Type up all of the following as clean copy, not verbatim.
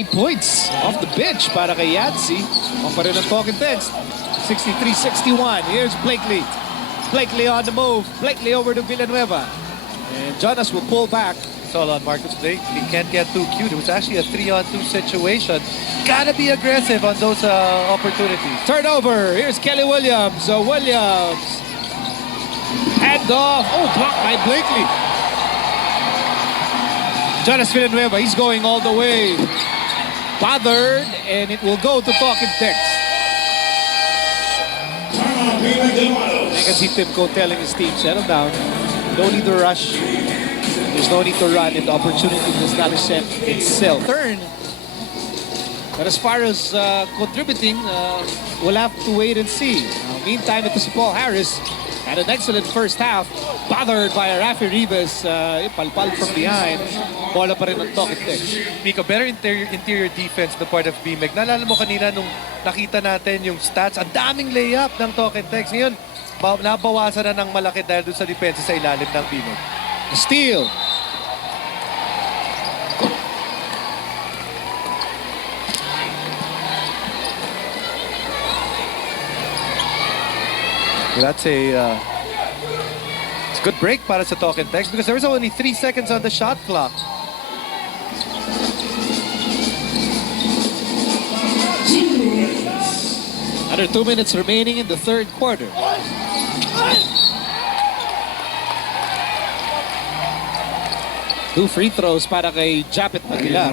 Points off the bench para kay Yancy. On pa rin ang talking text. 63-61. Here's Blakely. Blakely on the move. Blakely over to Villanueva. And Jonas will pull back. It's all on Marcus Blakely. Can't get too cute. It was actually a 3-on-2 situation. Gotta be aggressive on those opportunities. Turnover. Here's Kelly Williams. Williams. Hand off. Oh, blocked by Blakely. Jonas Villanueva. He's going all the way. Bothered, and it will go to talking text. I can see Tim Coe telling his team, settle down. No need to rush. There's no need to run, and the opportunity does not present itself. Turn. But as far as contributing, we'll have to wait and see. Meantime, ito si Paul Harris had an excellent first half. Bothered by Rafi Rivas, palpal from behind. Bola pa rin ang talking text. Miko, better interior defense the part of BMEG. Naalala mo kanina nung nakita natin yung stats, ang daming layup ng talking text. Ngayon, nabawasan na ng malaki dahil doon sa depensa sa ilalim ng BMEG. Steal. That's a good break para sa talking text because there was only 3 seconds on the shot clock. Under 2 minutes remaining in the third quarter. Two free throws para kay Japet Aguilar.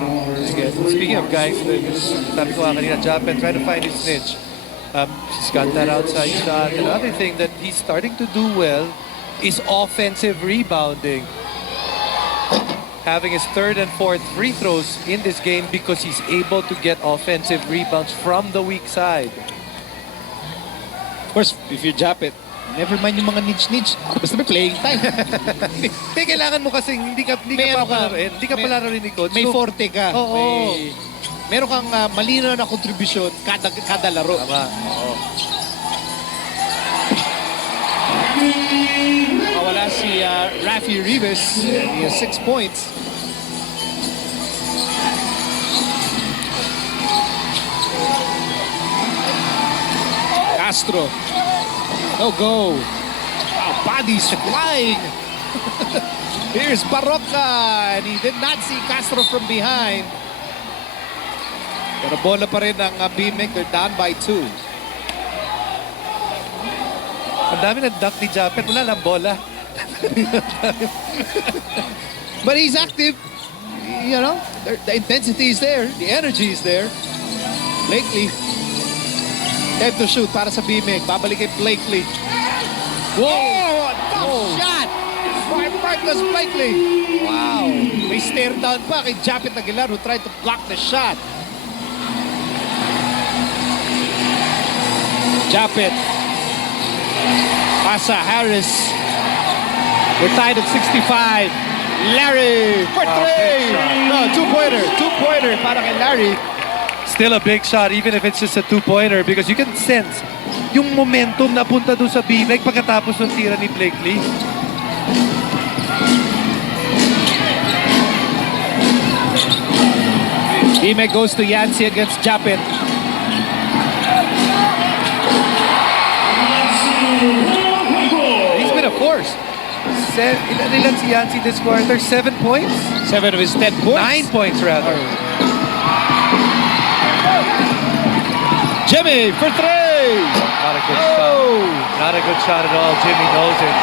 Speaking of guys, sabi ko kanina, Japet trying to find his niche. He's got that outside shot. Another thing that he's starting to do well is offensive rebounding. Having his third and fourth free throws in this game because he's able to get offensive rebounds from the weak side. Of course, if you're Japet, never mind yung mga niche-niche. Basta may playing time. Hindi, kailangan mo kasi hindi ka palaruin ni coach. May forte ka. Oo. Meron kang malinaw na kontribusyon kada laro. Tama. Oo. Wala si Rafi Rivas. He has 6 points. Castro. No go. Wow, bodies flying. Here's Barroca. And he did not see Castro from behind. Pero bola pa rin ang BMEG. They're down by 2. Ang dami ng duck ni Japet. Wala lang bola. But he's active. You know, the intensity is there. The energy is there. Blakely. Time to shoot para sa BMEG. Babalik kay Blakely. Whoa! Tough shot! By Marcus Blakely. Wow! May stare down pa kay Japet Aguilar who tried to block the shot. Japet. Pasa Harris. We're tied at 65. Larry for three. No, two-pointer. Two-pointer para kay Larry. Still a big shot even if it's just a two-pointer because you can sense yung momentum na punta doon sa BMEG pagkatapos ng tira ni Blakely. BMEG goes to Yancy against Japet. He's been a force. Ilan si Yancy this quarter? 7 points? 7 of his 10 points. 9 points rather. Jimmy for three. Not a good shot. Not a good shot at all. Jimmy knows it.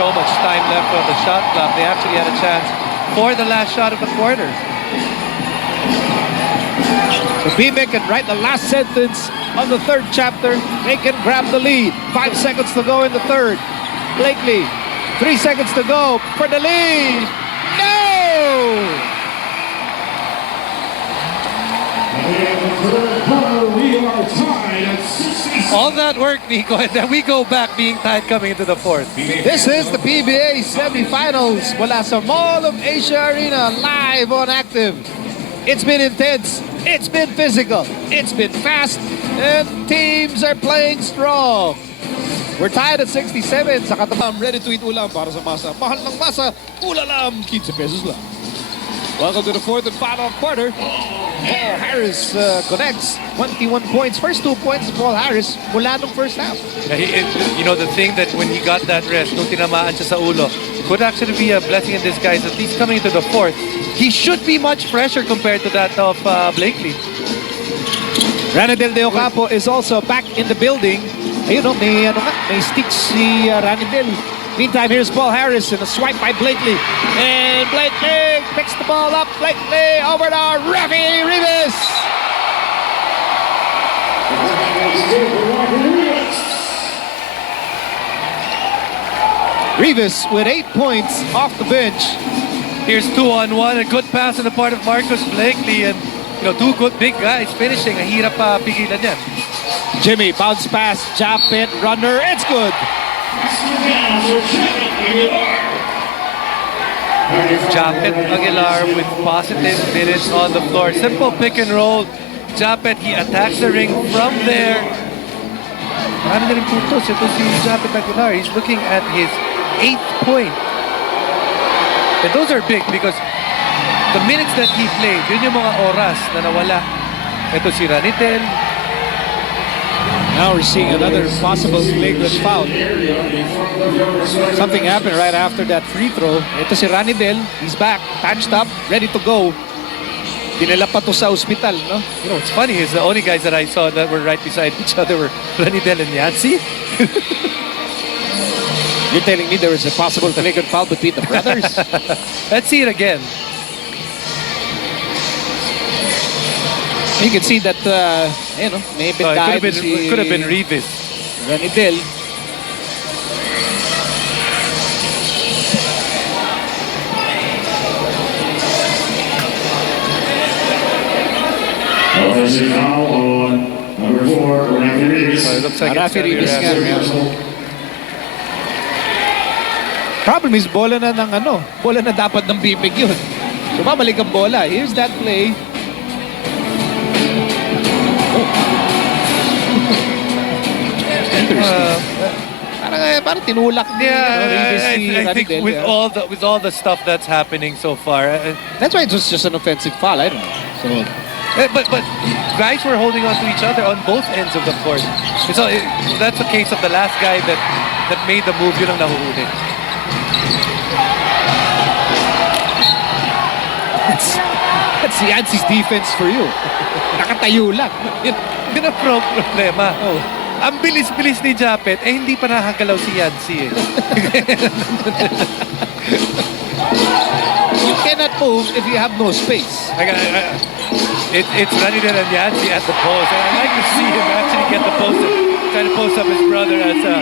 So much time left on the shot clock. They actually had a chance for the last shot of the quarter. The BMEG can write the last sentence on the third chapter. They can grab the lead. 5 seconds to go in the third. Blakely, 3 seconds to go for the lead. No! All that work, Nico, and then we go back being tied coming into the fourth. This is the PBA semifinals. Mula sa Mall of Asia Arena, live on Active. It's been intense. It's been physical. It's been fast. And teams are playing strong. We're tied at 67 sa katabang. Ready to eat ulam para sa masa. Mahal ng masa, ulalam, 15 pesos lang. Welcome to the fourth and final quarter. Paul Harris connects 21 points. First 2 points, Paul Harris, mula nung first half. You know, the thing that when he got that rest, nung tinamaan siya sa ulo, could actually be a blessing in disguise. At least coming into the fourth, he should be much fresher compared to that of Blakely. Ranidel De Ocampo is also back in the building. Ayun, no, may stick si Ranidel. Meantime, here's Paul Harris and a swipe by Blakely. And Blakely picks the ball up. Blakely over to Rafi Rivas. Rivas with 8 points off the bench. Here's 2-on-1, a good pass on the part of Marcus Blakely, and two good big guys finishing. Ang hirap pa pigilan yan. Jimmy bounce pass, Japet runner, it's good. Japet Aguilar with positive minutes on the floor. Simple pick and roll. Japet, he attacks the ring from there. Marami na rin puntos. Ito si Japet Aguilar. He's looking at his 8th point. And those are big because the minutes that he played, yun yung mga oras na nawala. Ito si Ranitel. Now we're seeing another possible flagrant foul. Something happened right after that free throw. Ito si Ranidel. He's back, patched up, ready to go. Dinala pa to sa ospital, no? You know, what's funny is the only guys that I saw that were right beside each other were Ranidel and Yancy. You're telling me there is a possible flagrant foul between the brothers? Let's see it again. You can see that, maybe could have been Rivas. Ranidel. Offensive foul on number 4, Rafi Rivas. It looks like Rafi it's Rivas nga. Problem is, bola na dapat ng BMEG yun. So, babalik ang bola. Here's that play. Parang tinulak I think with all the stuff that's happening so far, that's why it was just an offensive foul. I don't know. So, but guys were holding on to each other on both ends of the court. So that's the case of the last guy that made the move. Yun ang nahuhuli. That's Yancy's defense for you. Nakatayo lang. Yun ang problema. Oh. Ang bilis-bilis ni Japet, hindi pa nakagalaw si Yancy. You cannot move if you have no space. It's Ranidel and Yancy at the post. And I'd like to see him actually get the post and try to post up his brother as a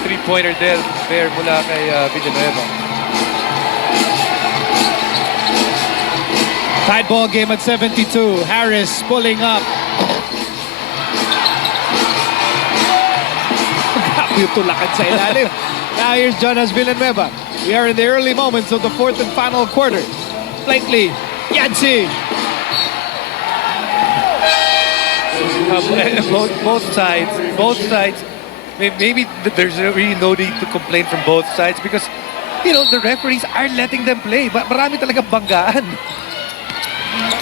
three-pointer there mula kay Villanueva. Tied ball game at 72. Harris pulling up. Yung tulakan sa ilalim. Now here's Jonas Villanueva. We are in the early moments of the fourth and final quarter. Blakely, Yancy. Both sides. Maybe there's really no need to complain from both sides because, the referees are letting them play. Marami talaga banggaan.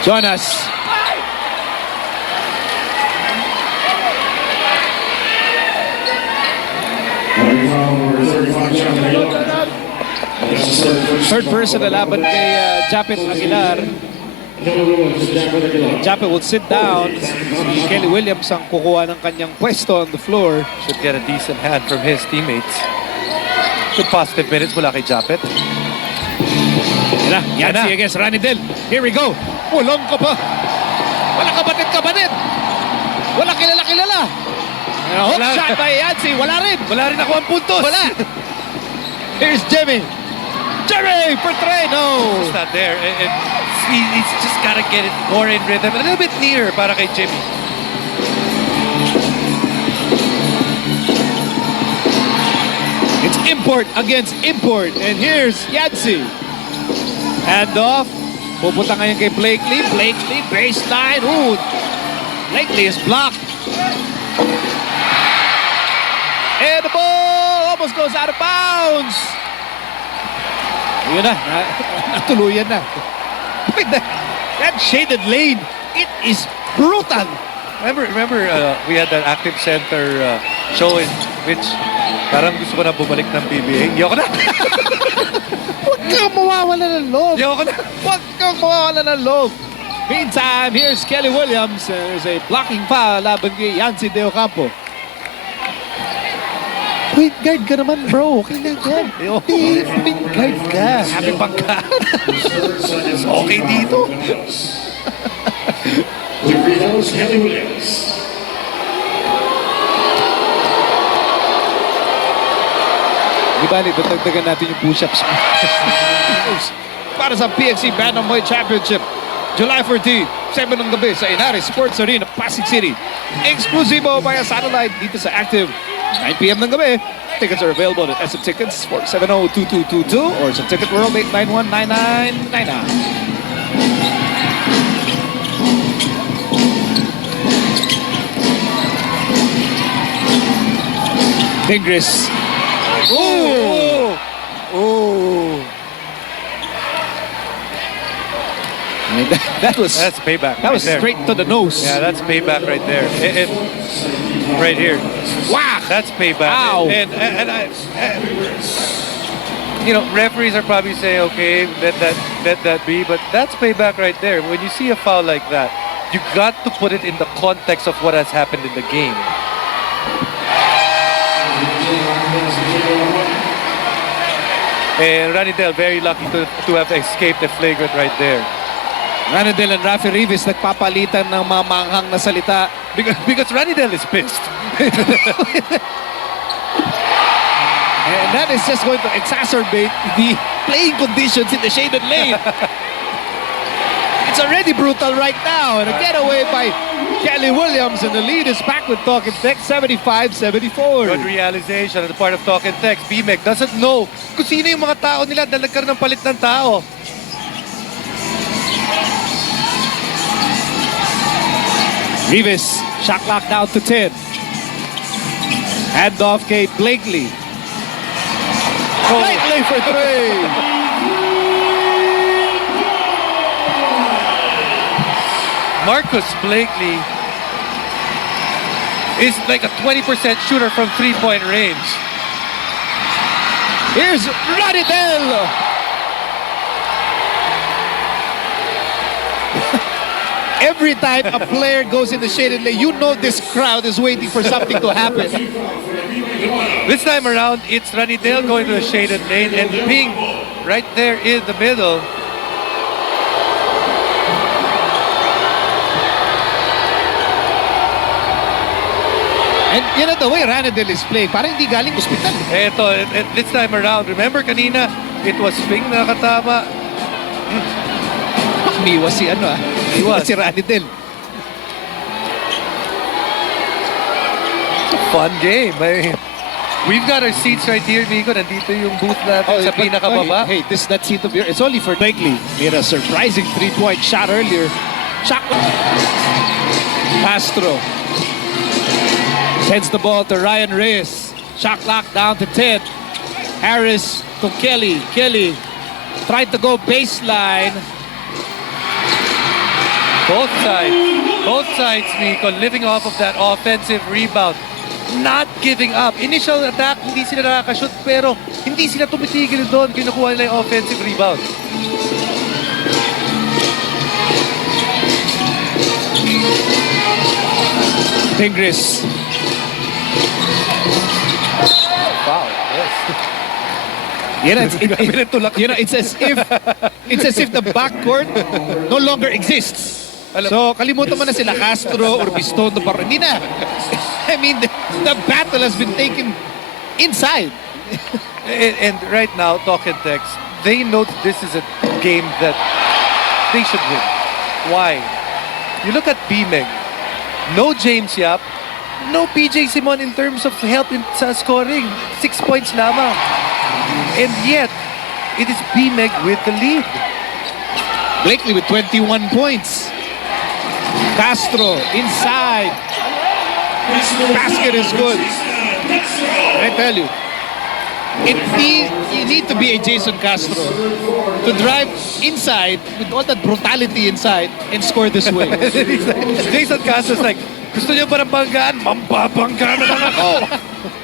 Jonas. Third person na laban kay Japet Aguilar. Japet will sit down. Si Kelly Williams ang kukuha ng kanyang pwesto on the floor. Should get a decent hand from his teammates. Good positive minutes mula kay Japet. Yancy against Ranidel. Here we go. Ulong ka pa. Wala kabatid. Wala kilala. Hook shot by Yancy. Wala rin ako ang puntos. Wala. Here's Jimmy for three. No. It's not there. He's just got to get it more in rhythm. A little bit nearer para kay Jimmy. It's import against import. And here's Yancy. Hand off. Pupunta ngayon kay Blakely. Blakely, baseline. Ooh. Blakely is blocked. And the ball almost goes out of bounds. Ayun na. Natuluyan na. That shaded lane, it is brutal. Remember, we had that active center show in which parang gusto ko na bumalik ng PBA. Yoko na! Huwag kang mawawala ng loob. Yoko na! Huwag kang mawawala ng loob. Meantime, here's Kelly Williams. There's a blocking foul laban kay Yancy De Ocampo. Point guard ka naman, bro. Okay na yan. Point guard ka. Happy pangka. Okay dito. Doritos Kelly Williams. Di bali, dagdagan natin yung push-ups. Para sa PXC Bantamweight Championship. July 14, 7 ng gabi sa Inares Sports Arena, Pasig City. Exclusivo via satellite dito sa Active. 9 p.m. ng gabi. Tickets are available at SM Tickets, 470-2222 or sa Ticket World 891-9999. Tigris. Ooh! Ooh! I mean, That's payback. that was right there. straight to the nose. Yeah, that's payback right there. Right here. Wow! That's payback. Ow. And you know, referees are probably saying, okay, let that be, but that's payback right there. When you see a foul like that, you got to put it in the context of what has happened in the game. And Ranidel very lucky to have escaped the flagrant right there. Ranidel and Rafi Rivas nagpapalitan ng mga manghang na salita. Because Ranidel is pissed. And that is just going to exacerbate the playing conditions in the shaded lane. It's already brutal right now. And a getaway by Kelly Williams, and the lead is back with Talk and Text, 75-74. Good realization on the part of Talk and Text. BMEG doesn't know kung sino yung mga tao nila dahil nagkaroon ng palit ng tao. Rivas, shot clock down to 10. Hand off kay Blakely. Blakely for three. Marcus Blakely is like a 20% shooter from three-point range. Here's Ranidel. Every time a player goes in the shaded lane, you know this crowd is waiting for something to happen. This time around, it's Ranidel going to the shaded lane and Ping right there in the middle. And you know the way Ranidel is playing, parang hindi galing ospital. Eto, this time around, remember kanina, it was Ping na nakatama. Umiwas si ano Umiwas si Ranidel. Fun game. I mean, we've got our seats right here, Nico. Nandito yung booth natin sa pinakababa. Hey, this that seat of yours, it's only for Blakely. He had a surprising three-point shot earlier. Castro sends the ball to Ryan Reyes. Shot clock down to 10. Harris to Kelly. Kelly tried to go baseline. Both sides, Nico, living off of that offensive rebound. Not giving up. Initial attack, hindi sila nakakashoot, pero hindi sila tumitigil doon. Kinukuha nila yung offensive rebound. Tigris. Wow, yes. It's as if the backcourt no longer exists. So, kalimutan mo na sila Castro, Urbiston, hindi na. I mean, the battle has been taken inside. And right now, Talk and Text, they know that this is a game that they should win. Why? You look at BMEG. No James Yap, no PJ Simon in terms of help sa scoring. 6 points lamang. And yet, it is BMEG with the lead. Blakely with 21 points. Castro inside. Basket is good. I tell you, You need to be a Jason Castro to drive inside with all that brutality inside and score this way. Jason Castro's like, gusto niyo ba ng banggaan? Mambabanggaan na lang ako.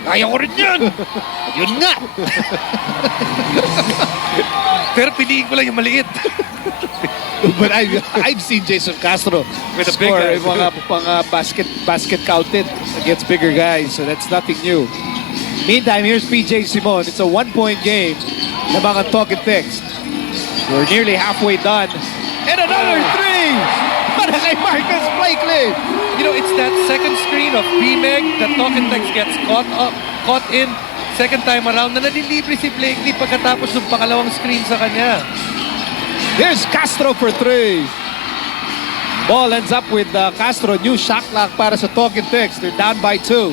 Kaya ko rin yan. Yun nga! Pero piliin ko lang yung maliit. But I've seen Jason Castro With a big score guy. yung mga basket counted against bigger guys, so that's nothing new. Meantime, here's PJ Simon. It's a one-point game na mga talk and text. We're nearly halfway done. And another three! Para kay Marcus Blakely! You know, it's that second screen of BMEG that talk and text gets caught in second time around na nalilibre si Blakely pagkatapos ng pangalawang screen sa kanya. Here's Castro for three. Ball ends up with Castro. New shot clock para sa talk and text. They're down by 2.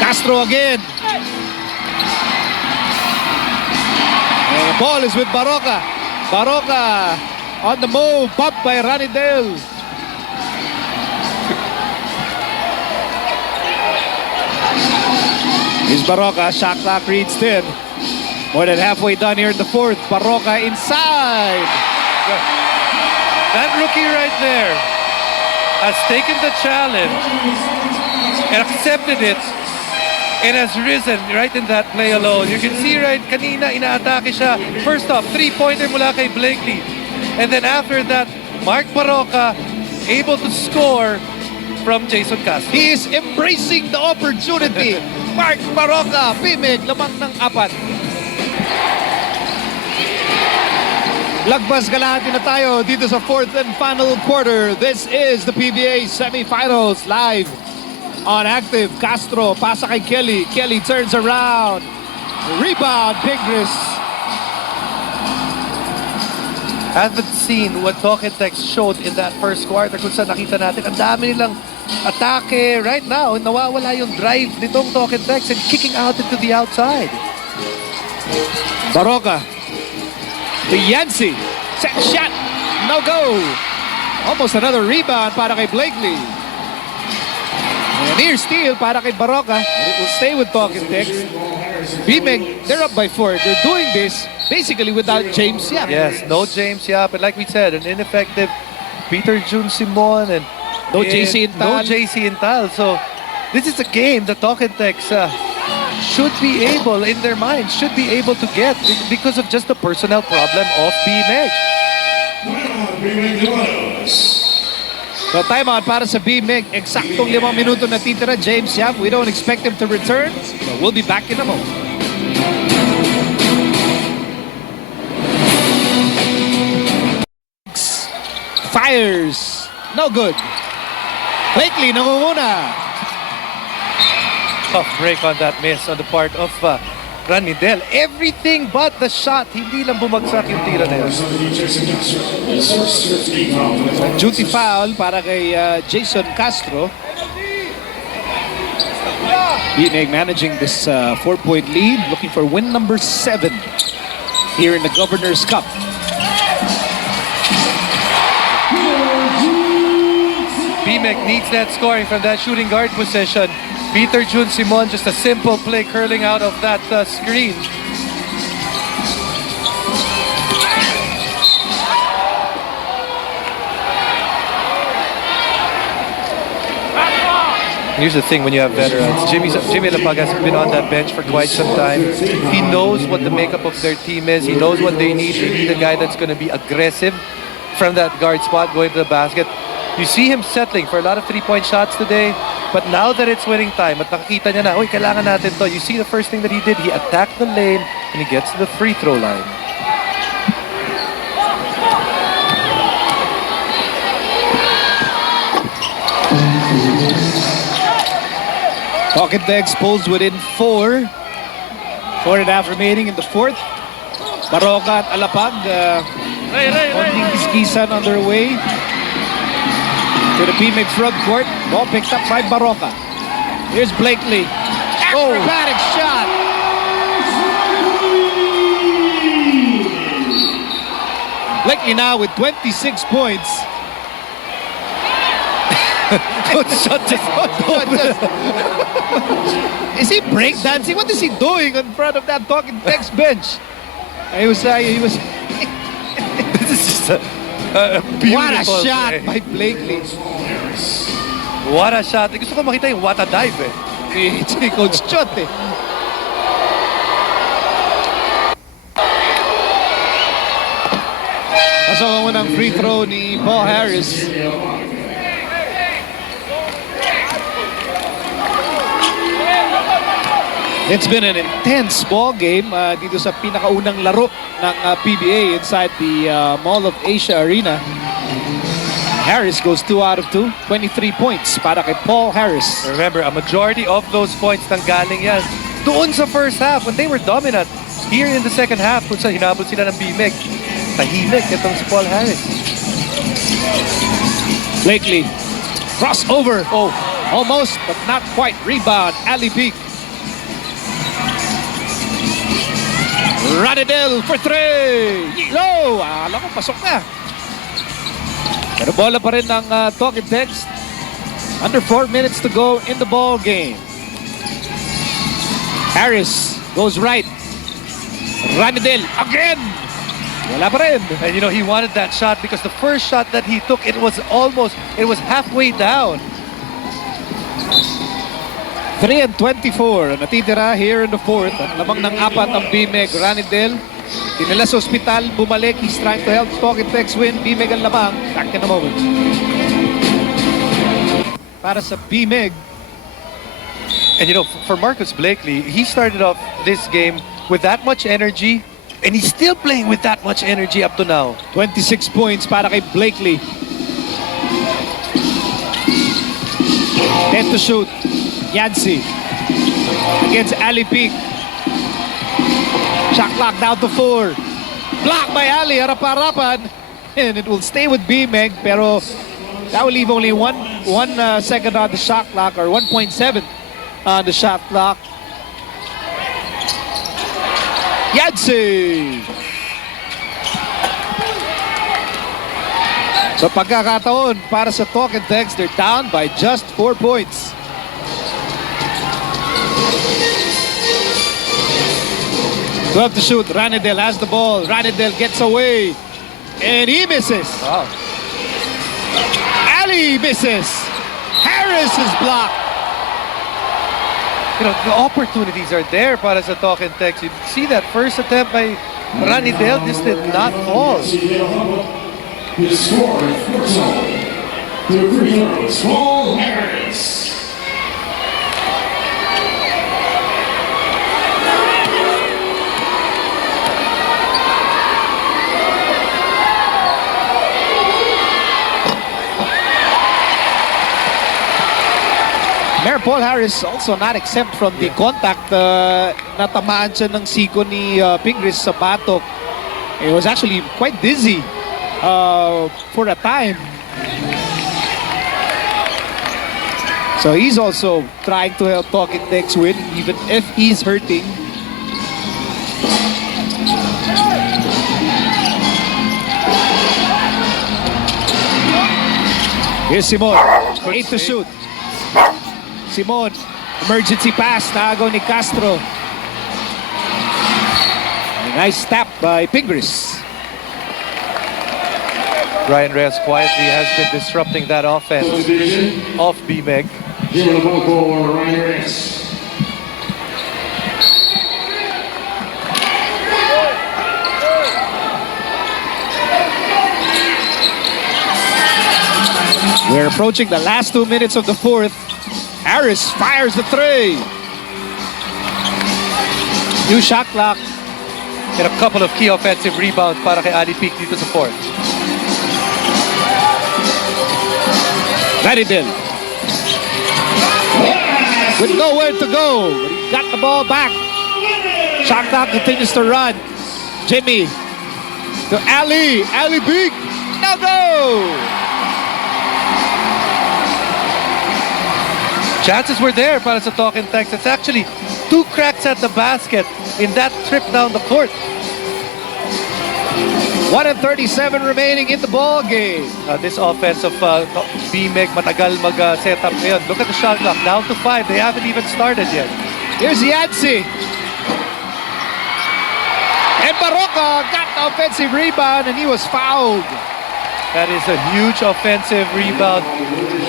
Castro again. And the ball is with Baroka. Baroka on the move. Bumped by Ronnie Dale. Here's Baroka. Shot clock reads 10. More than halfway done here in the fourth. Baroka inside. That rookie right there has taken the challenge and accepted it and has risen right in that play alone. You can see right, kanina inaatake siya. First off, three-pointer mula kay Blakely. And then after that, Mark Baroka able to score from Jason Castro. He is embracing the opportunity. Mark Baroka, BMEG, lamang ng 4. Lagpas kalahati na tayo dito sa fourth and final quarter. This is the PBA semifinals live on Active. Castro, pasa kay Kelly. Kelly turns around. Rebound, Pigris. Haven't seen what talk and text showed in that first quarter kung saan nakita natin ang dami nilang atake right now. Nawawala yung drive nitong talk and text and kicking out into the outside. Baroka to Yancey. Set shot. No go. Almost another rebound para kay Blakely. And near steal para kay Baroka. And it will stay with talk and text. BMEG, they're up by 4. They're doing this basically without James Yap. Yes, no James Yap. And like we said, an ineffective Peter Jun Simon and No JC Intal. No JC Intal. So this is a game that talk and text should be able, in their minds, should be able to get because of just the personnel problem of BMEG. So timeout para sa BMEG. Eksaktong 5 minuto na titira. James Yap, we don't expect him to return. But we'll be back in a moment. Fires. No good. Blakely nangunguna. Tough break on that miss on the part of Ranidel. Everything but the shot. Hindi lang bumagsak yung tira na yun. Duty foul para kay Jason Castro. BMEG managing this 4-point lead, looking for win number 7 here in the Governor's Cup. BMEG needs that scoring from that shooting guard position. Peter Jun Simon, just a simple play curling out of that screen. Here's the thing when you have veterans. Jimmy Lapag has been on that bench for quite some time. He knows what the makeup of their team is. He knows what they need. They need a guy that's going to be aggressive from that guard spot going to the basket. You see him settling for a lot of three-point shots today, but now that it's winning time, at nakakita niya na, uy, kailangan natin to. You see the first thing that he did, he attacked the lane and he gets to the free throw line. Pocket Dex pulls within 4. 4.5 remaining in the fourth. Baroka at Alapag. Konting kiskisan on their way to the BMEG front court. Ball picked up by Baroka. Here's Blakely. Acrobatic shot. Blakely now with 26 points. Good shot just Is he breakdancing? What is he doing in front of that talking text bench? He was This is just a beautiful what a shot play. by Blakely. What a shot. Gusto ko makita yung what a dive eh. Si Coach Chot eh. Kaso mo ng free throw ni Paul Harris. It's been an intense ball game dito sa pinakaunang laro ng PBA inside the Mall of Asia Arena. Harris goes 2 out of 2, 23 points para kay Paul Harris. Remember, a majority of those points nanggaling yan doon sa first half when they were dominant. Here in the second half, kung saan hinabot sila ng BMEG, tahimik itong si Paul Harris. Blakely, crossover. Oh, almost, but not quite. Rebound, Ali Peak. Radidel for 3. Low. Alam ko, pasok na. Pero bola pa rin ng talking text. Under 4 minutes to go in the ball game. Harris goes right. Radidel again. Wala pa rin. And you know, he wanted that shot because the first shot that he took, it was halfway down. 3 and 24. Natitira here in the fourth. At lamang ng 4 ang BMEG. Radidel. Dinala sa ospital, bumalik. He's trying to help talking text win. BMEG ang lamang. Back in a moment. Para sa BMEG. And you know, for Marcus Blakely, he started off this game with that much energy, and he's still playing with that much energy up to now. 26 points para kay Blakely. 10 to shoot. Yancy against Ali Peak. Shot clock down to 4. Blocked by Ali. Harap-harapan. And it will stay with BMEG. Pero that will leave only one second on the shot clock, or 1.7 on the shot clock. Yancy! So pagkakataon para sa talk and text, they're down by just 4 points. Twelve to shoot. Radidel has the ball. Radidel gets away. And he misses. Wow. Ali misses. Harris is blocked. You know, the opportunities are there para sa talk and text. You see that first attempt by Radidel just did not fall. The score is the free throws, Paul Harris. Mayor Paul Harris also not exempt from the contact. Natamaan siya ng siko ni Pingris sa batok. He was actually quite dizzy for a time. So he's also trying to help Talking Tex win, even if he's hurting. Here's Simon, 8 to shoot. Simon, emergency pass, nagaw ni Castro. A nice tap by Pingris. Ryan Reyes quietly has been disrupting that offense off BMEG. Give the ball for Ryan Reyes. We're approaching the last 2 minutes of the fourth. Harris fires the three. New shot clock. And a couple of key offensive rebounds para kay Ali Peak dito sa fourth. Radidel. With nowhere to go. But he got the ball back. Shot clock continues to run. Jimmy to Ali. Ali Big. No go. Chances were there para sa Talk and Text. It's actually 2 cracks at the basket in that trip down the court. 1:37 remaining in the ball game. This offense of BMEG matagal mag-set up ngayon. Look at the shot clock, down to 5. They haven't even started yet. Here's Yancy. And Barroca got the offensive rebound and he was fouled. That is a huge offensive rebound.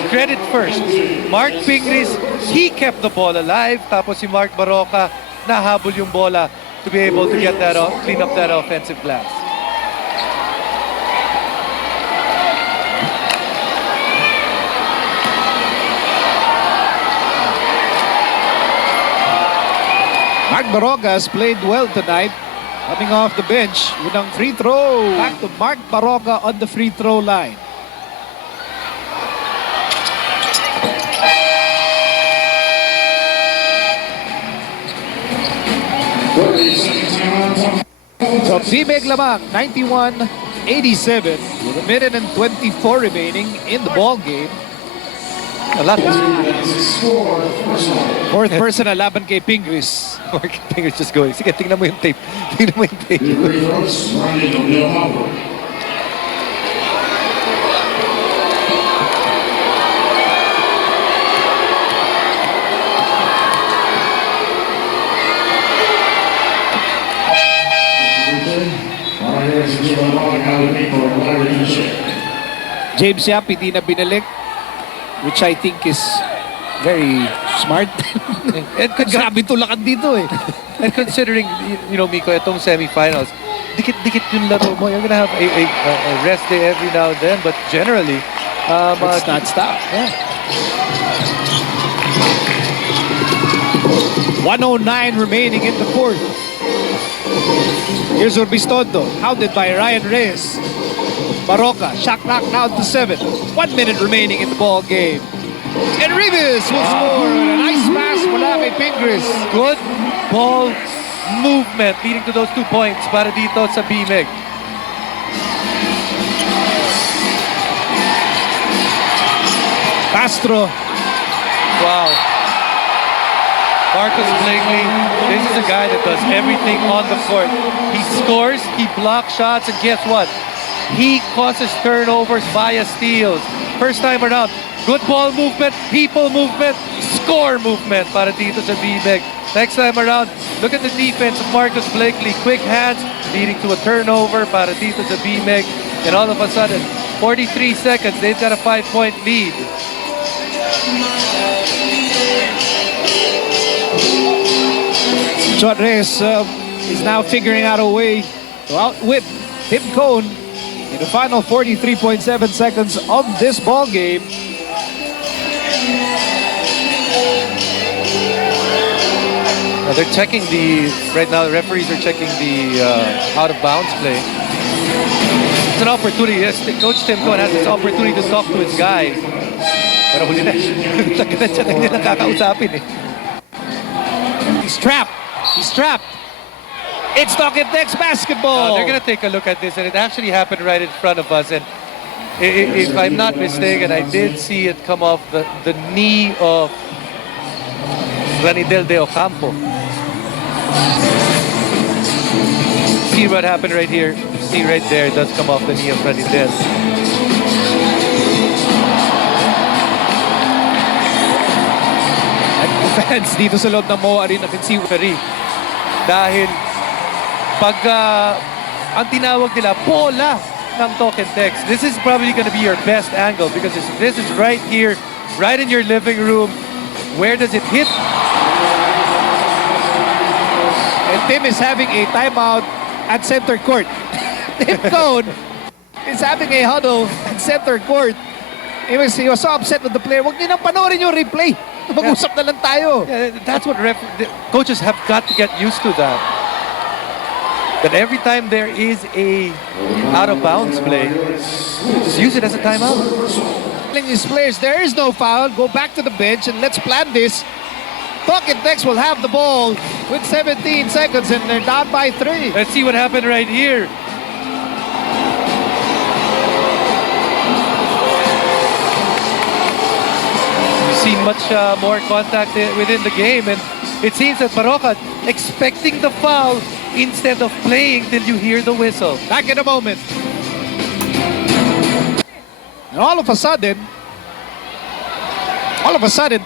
Credit first. Mark Pingris, he kept the ball alive. Tapos si Mark Barroca, nahabol yung bola to be able to get that clean up that offensive glass. Mark Barroca has played well tonight. Coming off the bench with a free throw. Back to Mark Barroca on the free throw line. So BMEG lamang 91-87 with a minute and 24 remaining in the ball game. A lot. Fourth personal laban kay Pingris. Mark Pingris just going. Sige, tingnan mo yung tape. Tingnan mo yung tape. James Yap hindi na binalik, which I think is very smart. And Grabe tulakan dito eh. And considering, you know, Miko, itong semifinals, dikit-dikit yung laro mo. You're gonna have a rest day every now and then, but generally, It's not stop. yeah. 1:09 remaining in the fourth. Here's Urbistondo, hounded by Ryan Reyes. Barroca, shot clock now to 7. 1 minute remaining in the ball game. And Rivas will score. A nice pass mula kay Pingris. Good ball movement leading to those 2 points para dito sa BMEG. Castro. Wow. Marcus Blakely, this is a guy that does everything on the court. He scores, he blocks shots, and guess what? He causes turnovers via steals. First time around, good ball movement, people movement, score movement para dito sa BMEG. Next time around, look at the defense of Marcus Blakely. Quick hands leading to a turnover para dito sa BMEG. And all of a sudden, 43 seconds, they've got a 5-point lead. John Reyes is now figuring out a way to outwit Tim Cone in the final 43.7 seconds of this ball game. Now they're checking right now the referees are checking the out of bounds play. It's an opportunity. Yes, Coach Tim Cone has this opportunity to talk to his guys. Pero huli na. Tagal siya nang kakausapin eh. He's trapped. He's trapped. It's Talking Tex basketball. They're going to take a look at this, and it actually happened right in front of us. And if I'm not mistaken, I did see it come off the knee of Ranidel de Ocampo. See what happened right here. See right there, it does come off the knee of Ranidel. Fans dito sa loob ng MOA Arena can see Dahil pag ang tinawag nila, bola ng Talking Tex. This is probably going to be your best angle because this is right here, right in your living room. Where does it hit? And Tim is having a timeout at center court. Tim Cone is having a huddle at center court. He was so upset with the player. Huwag niyo nang panoorin yung replay. Mag-usap na lang tayo. Yeah, that's what the coaches have got to get used to that. That every time there is a out-of-bounds play, just use it as a timeout. Telling these players, there is no foul. Go back to the bench and let's plan this. Talking Tex will have the ball with 17 seconds and they're down by 3. Let's see what happened right here. Seen much more contact within the game, and it seems that Barroca, expecting the foul, instead of playing till you hear the whistle. Back in a moment. And all of a sudden,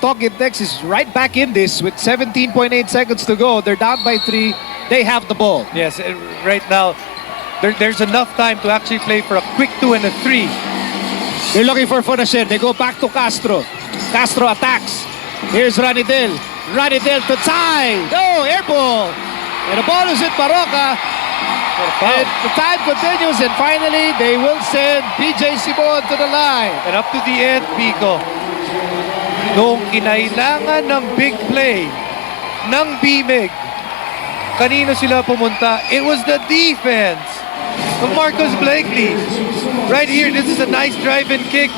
Talking Tex is right back in this with 17.8 seconds to go. They're down by 3. They have the ball. Yes, right now, there's enough time to actually play for a quick 2 and a 3. They're looking for Fonacier. They go back to Castro. Castro attacks. Here's Ranidel. Ranidel to tie. No, air ball. And the ball is in Baroka. And the time continues, and finally, they will send PJ Simon to the line. And up to the end, Pico, nung kinailangan ng big play ng BMEG, kanino sila pumunta? It was the defense of Marcus Blakely. Right here, this is a nice drive-in kick.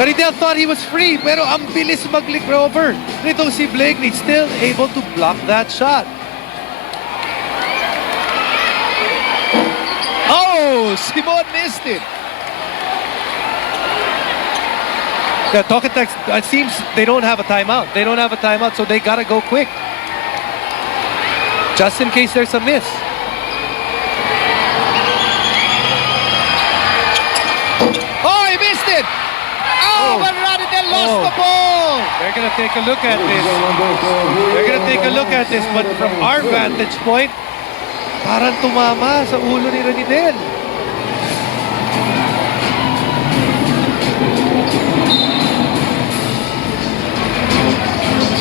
Caridel thought he was free, pero ang bilis mag-recover. Nito si Blakely still able to block that shot. Oh, Simon missed it. Yeah, Talking Tex, it seems they don't have a timeout. They don't have a timeout, so they gotta go quick. Just in case there's a miss. Oh, he missed it. Oh, but Ranidel lost the ball. They're gonna take a look at this. They're gonna take a look at this, but from our vantage point, parang tumama sa ulo ni Ranidel.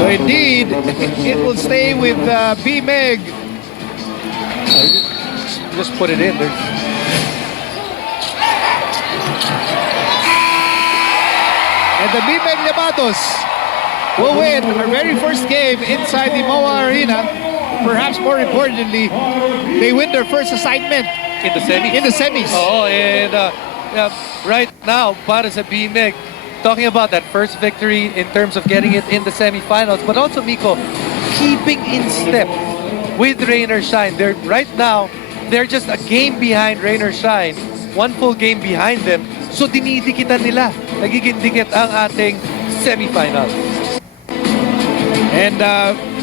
So indeed, it will stay with BMEG. Just put it in. And the BMEG Nevados will win our very first game inside the MOA Arena. Perhaps more importantly, they win their first assignment In the semis. in the semis. Oh, and right now, para sa BMEG, talking about that first victory in terms of getting it in the semifinals, but also, Miko, keeping in step with Rain or Shine. Right now, they're just a game behind Rain or Shine, one full game behind them. So dinidikitan nila. Nagiging dikit ang ating semifinal. And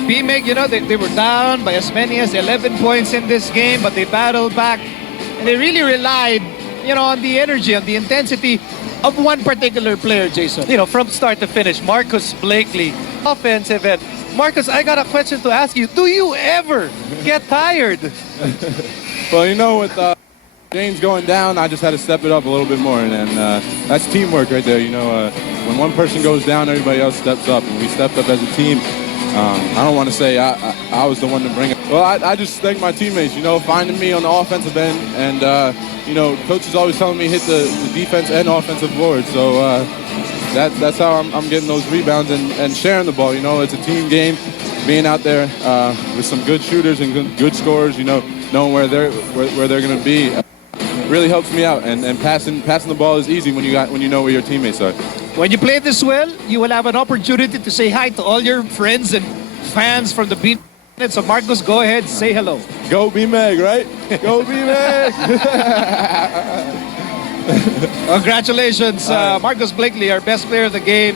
BMEG, you know, they were down by as many as 11 points in this game, but they battled back. And they really relied, you know, on the energy, on the intensity of one particular player, Jason. You know, from start to finish, Marcus Blakely, offensive end. Marcus, I got a question to ask you. Do you ever get tired? Well, you know, with James going down, I just had to step it up a little bit more, and that's teamwork right there. You know, when one person goes down, everybody else steps up, and we stepped up as a team. I don't want to say I was the one to bring it. Well, I just thank my teammates, you know, finding me on the offensive end, and you know, coach is always telling me hit the defense and offensive board. So that's how I'm getting those rebounds and sharing the ball. You know, it's a team game. Being out there with some good shooters and good scorers, you know, knowing where they're going to be, really helps me out. And passing the ball is easy when you know where your teammates are. When you play this well, you will have an opportunity to say hi to all your friends and fans from the BMEG. So Marcos, go ahead, say hello. Go BMEG, right? Go BMEG! Congratulations, Marcus Blakely, our best player of the game.